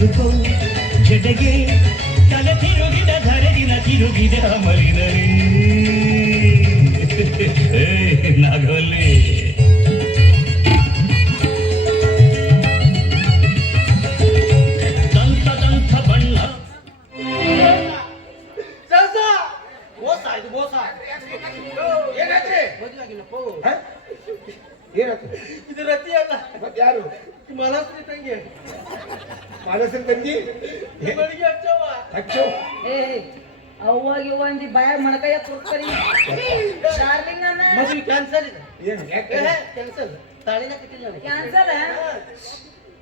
ಜಡೆಗೆ ತಲೆ ತಿರುಗಿದ ಧರೆಗಿನ ತಿರುಗಿದ ಮರಿದರೆ. ನಾಗವಲ್ಲಿ. ದಂತ ದಂತ ಬಣ್ಣ. ಮೋಸ ಇದು ಮೋಸ ಏನಾಯ್ತ್ರಿ? ಮದುವೆ ಆಗಿಲ್ಲಪ್ಪ. ಏನಾಯ್ತು ಇದು ರತಿ ಅಲ್ಲ. ಮತ್ತೆ ಯಾರು? ಮನಸ್ರಿ ತಂಗಿ ಮಾನಸನ್ ತಂಗಿ ಬೆಳಿಗ್ಗೆ ಬಳಿಗೆ ಹಚ್ಚವ ಹಚ್ಚು ಏ ಅವಾಗ ಇವಂದಿ ಬಾಯ ಮಣಕಯ್ಯ ಕೊಡ್ತಾರಿ ಡಾರ್ಲಿಂಗ್ ಅನ್ನ ಮದುವೆ ಕ್ಯಾನ್ಸಲ್ ಇದೆ ಏನು ಯಾಕೆ ಕ್ಯಾನ್ಸಲ್ ತಾಳಿನ ಕಟ್ಟಿಲ್ಲ. ಕ್ಯಾನ್ಸಲ್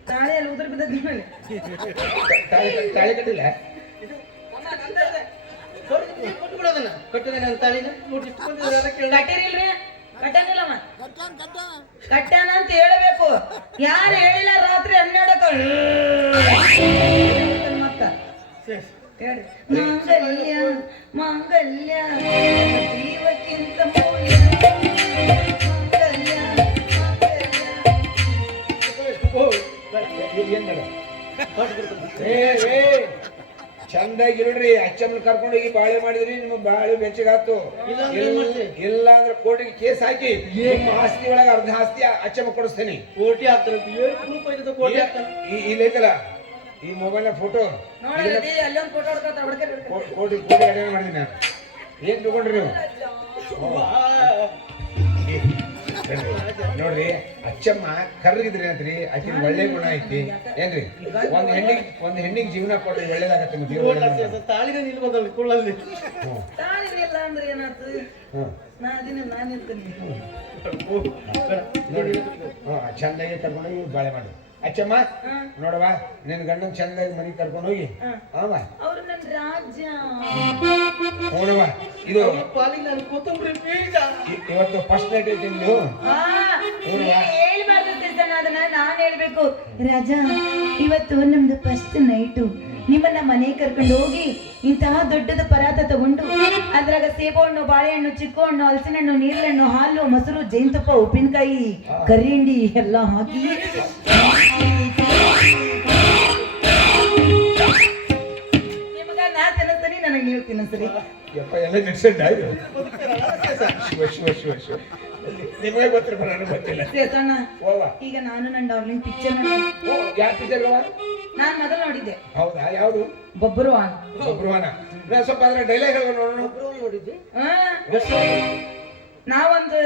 ತಾಳಿಯಲ್ಲಿ ಉದುರು ಬಿದ್ದದ ಮೇಲೆ ತಾಳಿ ತಾಳಿ ಕಟ್ಟಿಲ್ಲ ನೋಡಿ, ನೀನ್ ಕೊಟ್ಟು ಬಿಡೋದನ್ನ ಕಟ್ಟಿದೆ ನನ್ನ ತಾಳಿನ ನೋಡಿ ಇಟ್ಕೊಂಡಿದ್ದಾರೆ ಕೇಳ ಕಟ್ಟಿರಿಲ್ರಿ ಕಟ್ಟಂಗಿಲ್ಲಮ್ಮ ಕಟ್ಟಾನ ಅಂತ ಹೇಳಬೇಕು. ಯಾರು ಹೇಳಿಲ್ಲ ರಾತ್ರಿ ಹನ್ನೆರಡಕ್ಕ. ಮತ್ತ. ಹೇಳ್ರಿ ಮಾಂಗಲ್ಯ ಮಾಂಗಲ್ಯ ಜೀವಕ್ಕಿಂತ ಮೌಲ್ಯ ಮಾಂಗಲ್ಯ ಮಾಂಗಲ್ಯ. ಓ, ಏನ್ ಬೇಡ ಏ ಏ. ಚಂದಾಗಿರ್ರಿ ಅಚ್ಚಮ್ಮನ ಕರ್ಕೊಂಡು ಹೋಗಿ ಬಾಳೆ ಮಾಡಿದ್ರಿ ನಿಮ್ಮ ಬಾಳೆ ಬೆಚ್ಚಗಾತು ಇಲ್ಲ ಅಂದ್ರೆ ಏನ್ ಇಲ್ಲ ಅಂದ್ರೆ ಕೋರ್ಟಿಗೆ ಕೇಸ್ ಹಾಕಿ ನಿಮ್ಮ ಆಸ್ತಿ ಒಳಗೆ ಅರ್ಧ ಆಸ್ತಿ ಅಚ್ಚಮ್ಮ ಕೊಡಿಸ್ತೇನೆ ಕೋಟಿ ಹಾಕ್ತಾರೆ ಇಲ್ಲಿ ಐತಲ್ಲ ಈ ಮೊಬೈಲ್ ಫೋಟೋ ಕೋಟಿ ಕೋಟಿ ಅಟೆಂಡ್ ಮಾಡಿದ್ದೀನಿ ನಾನು ಏನ್ ತಗೊಂಡ್ರಿ ನೀವು ನೋಡ್ರಿ ಅಚ್ಚಮ್ಮ ಕರ್ರಿದ್ರಿ ಅಂತ್ರಿ ಆಕಿನ ಒಳ್ಳೆ ಗುಣ ಐತಿ. ಏನ್ರಿ? ಒಂದ್ ಹೆಣ್ಣಿಗೆ ಒಂದ್ ಹೆಣ್ಣಿಗೆ ಜೀವನ ಕೊಡ್ರಿ ಒಳ್ಳೇದಾಗತ್ತೆ. ತಾಳಿನ ನಿಲ್ಬೋದಲ್ಲ ಕುಳ್ಳಲ್ಲಿ. ಇಲ್ಲ ಅಂದ್ರೆ ಏನಾಯ್ತು. ನಾ ನಾನು ಇರ್ತೀನಿ. ನೋಡಿ ಚಂದಾಗಿ ಕರ್ಕೊಂಡೋಗಿ ಬಾಳೆ ಮಾಡಿ. ಅಚ್ಚಮ್ಮ ನೋಡವ ನಿನ್ ಗಂಡನ್ ಚಂದಾಗಿ ಮನೆಗೆ ಕರ್ಕೊಂಡು ಹೋಗಿ. ಆವ. ಅವ್ರು ನನ್ನ ರಾಜ್ಯ. ನೋಡವ ಇದು ಪಾಲಿಗೆ ನಾನು ಕೊತ್ತಂಬರಿ ಬೀಜ. ಇವತ್ತು ಫಸ್ಟ್ ನೈಟ್ ಐತಿ ನೀವು ಅದನ್ನ ನಾನ್ ಹೇಳ್ಬೇಕು. ರಜಾ ಇವತ್ತು ನಮ್ದು ಫಸ್ಟ್ ನೈಟು ನಿಮ್ಮನ್ನ ಮನೆ ಕರ್ಕೊಂಡು ಹೋಗಿ ಇಂತಹ ದೊಡ್ಡದ ಪರಾತ ತಗೊಂಡು ಅದ್ರಾಗ ಸೇಬುಹಣ್ಣು ಬಾಳೆಹಣ್ಣು ಚಿಕ್ಕು ಹಣ್ಣು ಹಲಸಿನ ಹಣ್ಣು ನೀರ್ಲೆಹಣ್ಣು ಹಾಲು ಮೊಸರು ಜೇನುತುಪ್ಪ ಉಪ್ಪಿನಕಾಯಿ ಕರಿ ಹಿಂಡಿ ಎಲ್ಲ ಹಾಕಿ. ಎಲ್ಲ ನೆಕ್ಸ್ಟ್ ಆಯ್ತು ಶಿವ ಶಿವ ಶಿವ ಶಿವ ನಿಮಗೆ ಗೊತ್ತಿರ ನನಗೆ ಗೊತ್ತಿಲ್ಲ. ಓವ ಈಗ ನಾನು ನನ್ನ ಡಾರ್ಲಿಂಗ್ ಪಿಕ್ಚರ್ ಓ ಯಾವ ಪಿಕ್ಚರ್ ನಾನು ಮೊದಲು ನೋಡಿದ್ದೆ. ಹೌದಾ? ಯಾವುದು? ಬೊಬ್ಬರು ಒಬ್ರುವನ ನಾ ಸ್ವಲ್ಪ ಅದರ ಡೈಲಾಗ್ ಹೇಳೋಣ ನೋಡೋಣ. ನೋಡಿದ್ದೆ? ನಾವೊಂದು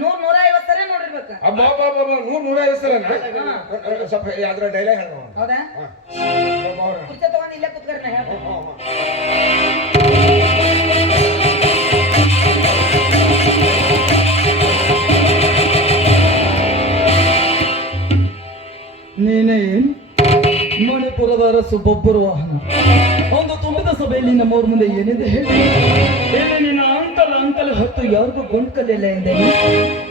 ನೂರ್ ನೂರ ಐವತ್ತರ ನೋಡಿರ್ಬೇಕ. ಅಬ್ಬ ಅಬ್ಬ ಅಬ್ಬ ನೂರ್ ನೂರ ಐವತ್ತು ಸಲ ಸ್ವಲ್ಪ ಅದರ ಡೈಲಾಗ್ ಹೇಳೋಣ ಹೌದಾ? ಹಾ. ಒಬ್ಬ ಅವ್ರ. ಕುರ್ಚಿ ತಗೊಂಡ್ ಇಲ್ಲೇ ಕುತ್ಕರ್ನ ಹೇಳ್ಬೋದು ಹೇಳ್ತೀನಿ ಮಣಿಪುರದ ಬೊಬ್ಬರು ವಾಹನ. ಒಂದು ತುಂಬಿದ ಸಭೆಯಲ್ಲಿ ನಮ್ಮವ್ರ ಮುಂದೆ ಏನಿದೆ ಹೇಳಿ. ಹೇಳಿ ನಿನ್ನ ಅಂಕಲ್ ಹತ್ತು ಹೊತ್ತು ಯಾರಿಗೂ ಗೊಂಡ್ಕಲಿಲ್ಲ ಎಂದೇನು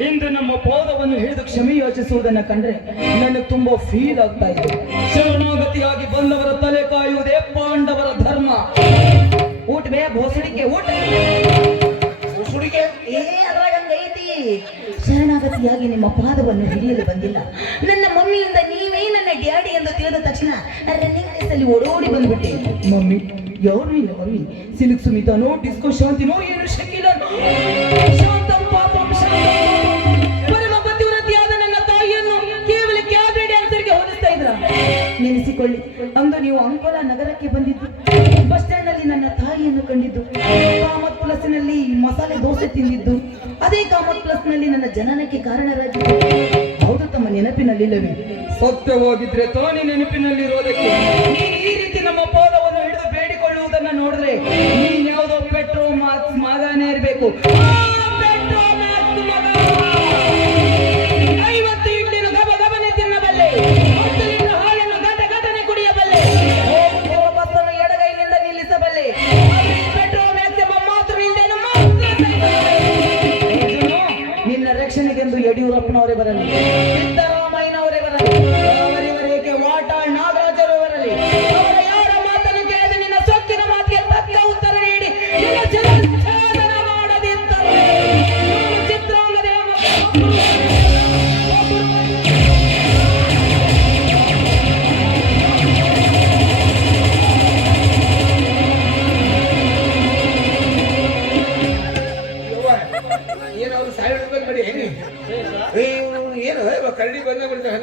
ಇಂದು ನಮ್ಮ ಪಾದವನ್ನು ಹಿಡಿದು ಕ್ಷಮೆ ಯೋಚಿಸುವುದನ್ನ ಕಂಡ್ರೆ ನನಗೆ ತುಂಬಾ ಫೀಲ್ ಆಗ್ತಾ ಇದೆ. ಶರಣಾಗತಿಯಾಗಿ ಬಂದವರ ತಲೆ ಕಾಯುವುದೇ ಪಾಂಡವರ ಧರ್ಮ. ಊಟ ಬೇ ಭೋಸಡಿಕೆ ಊಟ. ಉಸುಡಿಗೆ ಏ ಅದ್ರಾಗ ಹಂಗೈತಿ ಶರಣಾಗತಿಯಾಗಿ ನಿಮ್ಮ ಪಾದವನ್ನು ಹಿಡಿಯಲು ಬಂದಿಲ್ಲ. ನನ್ನ ಮಮ್ಮಿಯಿಂದ ನೀವೇ ನನ್ನ ಡ್ಯಾಡಿ ಎಂದು ತಿಳಿದ ತಕ್ಷಣ ಅಲ್ಲಿ ಓಡೋಡಿ ಬಂದ್ಬಿಟ್ಟೆ. ಮಮ್ಮಿ, ಯಾರು ಇಲ್ಲ ಮಮ್ಮಿ? ಸಿಲುಕ್ ಸುಮಿತಾನೋ ಡಿಸ್ಕೋ ಶಾಂತಿನೋ ಏನು, ಶಕೀಲ ಶಾಂತಂ, ಪಾಪಂ ಪರಮ ಪತಿವ್ರತಿಯಾದ ನನ್ನ ತಾಯಿಯನ್ನು ಕೇವಲ ಕ್ಯಾಬ್ರೆ ಡ್ಯಾನ್ಸರ್ಗೆ ಹೋಲಿಸ್ತಾ ಇದ್ರ? ನೆನೆಸಿಕೊಳ್ಳಿ. ಅಂದು ನೀವು ಅಂಕೋಲ ನಗರಕ್ಕೆ ಬಂದಿದ್ದು, ಬಸ್ ಸ್ಟ್ಯಾಂಡ್ನಲ್ಲಿ ನನ್ನ ತಾಯಿಯನ್ನು ಕಂಡಿದ್ದು, ಕಾಮತ್ ಪ್ಲಸ್ನಲ್ಲಿ ಮಸಾಲೆ ದೋಸೆ ತಿಂದಿದ್ದು ಅದೇ ಕಾಮತ್ ಪ್ಲಸ್ನಲ್ಲಿ ನನ್ನ ಜನನಕ್ಕೆ ಕಾರಣರಾಗಿ ಹೌದು ತಮ್ಮ ನೆನಪಿನಲ್ಲಿಲ್ಲವೇ ಸತ್ಯವಾಗಿದ್ರೆ ತಾನೇ ನೆನಪಿನಲ್ಲಿರೋದಕ್ಕೆ. ನೀನು ಈ ರೀತಿ ನಮ್ಮ ಪಾದವನ್ನು ಹಿಡಿದು ಬೇಡಿಕೊಳ್ಳುವುದನ್ನ ನೋಡಿದ್ರೆ ನೀನ್ ಯಾವುದೋ ಪೆಟ್ರೋ ಮಗನೇ ಇರಬೇಕು.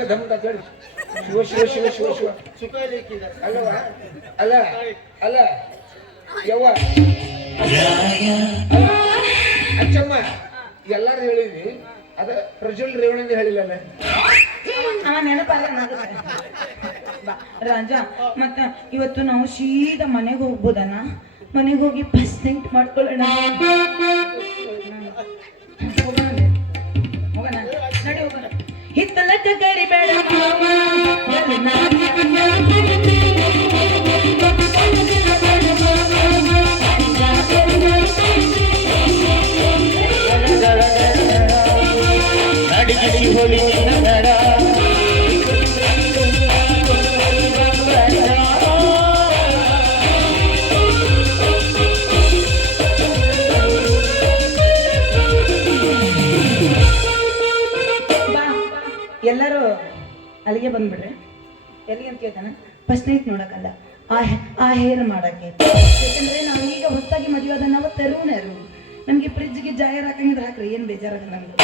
ಧಮ್ ಅಂತ ಹೇಳಿ. ಶಿವ ಶಿವ ಶಿವ ಶಿವ ಶಿವ. ಅಲ್ಲವ? ಅಲ್ಲ ಅಲ್ಲ. ಯವ್ವ. ಅಚ್ಚಮ್ಮ, ಎಲ್ಲಾರು ಹೇಳಿದ್ವಿ. ಅದ ಪ್ರಜ್ವಲ್ ರೇವಣಿಂದ ಹೇಳಿಲ್ಲಲ್ಲ ರಾಜ, ಮತ್ತ ಇವತ್ತು ನಾವು ಸೀದಾ ಮನೆಗೆ ಹೋಗ್ಬೋದಣ್ಣ? ಮನೆಗೆ ಹೋಗಿ ಫಸ್ಟ್ ನೈಟ್ ಮಾಡ್ಕೊಳ್ಳೋಣ. ಹಿತ್ತಲಕ್ಕ ಕರಿಬೇಡ ಮಾವ, ಎಲ್ಲರೂ ಅಲ್ಲಿಗೆ ಬಂದ್ಬಿಡ್ರಿ ಎಲ್ಲಿ ಅಂತ ಕೇಳ್ತಾನ? ಫಸ್ಟ್ ನೈಟ್ ನೋಡಕ್ಕಲ್ಲ. ಆ ಆ ಹೇರ್ ಮಾಡೋಕ್ಕೆ. ಯಾಕಂದ್ರೆ ನಾವು ಈಗ ಹೊಸದಾಗಿ ಮದುವೆ ಆದ ನಾವು ತರುಣರು. ನಮಗೆ ಫ್ರಿಜ್ಗೆ ಜಾಯರ್ ಹಾಕಂಗಿದ್ರೆ ಹಾಕ್ರಿ, ಏನು ಬೇಜಾರಾಗಲ್ಲ ನಮ್ಗೆ.